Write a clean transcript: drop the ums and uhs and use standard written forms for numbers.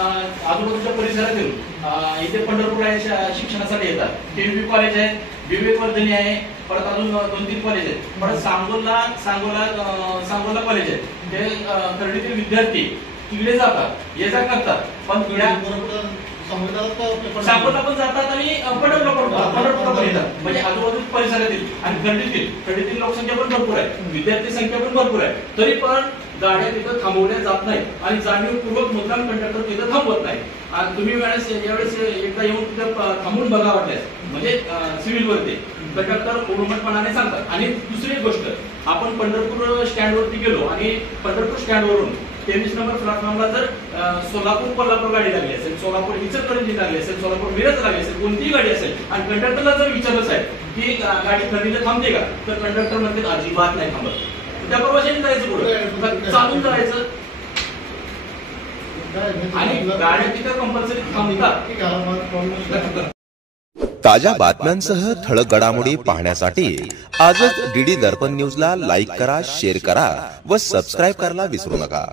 आजूबाजूच्या परिसरातील इथे पंढरपूर शिक्षणासाठी येतात. TVP कॉलेज आहे, विवेक वर्धनी आहे, परत अजून 2-3 कॉलेज आहेत. परत सांगोला कॉलेज आहे. ते खर्डीतील विद्यार्थी तिकडे जातात, ये जा करतात, पण सांगोला पण जातात आणि पंढरपूरला पण येतात. म्हणजे आजूबाजूच्या परिसरातील आणि खर्डीतील लोकसंख्या पण भरपूर आहे, विद्यार्थी संख्या पण भरपूर आहे. तरी पण गाड्या तिथं थांबवल्या जात नाही आणि जाणीवपूर्वक मुद्दाम कंडक्टर तिथं थांबवत नाही. तुम्ही यावेळेस एकदा येऊन तिथं थांबून बघा वाटल्यास, म्हणजे सिव्हिलवरती कंडक्टर उर्मटपणाने सांगतात. आणि दुसरी गोष्ट, आपण पंढरपूर स्टँडवरती गेलो आणि पंढरपूर स्टँडवरून 23 नंबर प्लॅटफॉर्मला जर सोलापूर कोल्हापूर गाडी लागली असेल, सोलापूर इचलकरंजी लागली असेल, सोलापूर मिरज लागली असेल, कोणतीही गाडी असेल आणि कंडक्टरला जर विचारलं साहेब की गाडी खरेदीला थांबते का, तर कंडक्टर म्हणते अजिबात नाही थांबत. त्या प्रवाशाने जायचं पुढे, चालून जायचं आणि गाड्या तिथं कंपल्सरी थांबतात. ताज्या बातम्यांसह ठळक घडामोडी पाहण्यासाठी आजच DD दर्पण न्यूजला लाईक करा, शेअर करा व सबस्क्राईब करायला विसरू नका.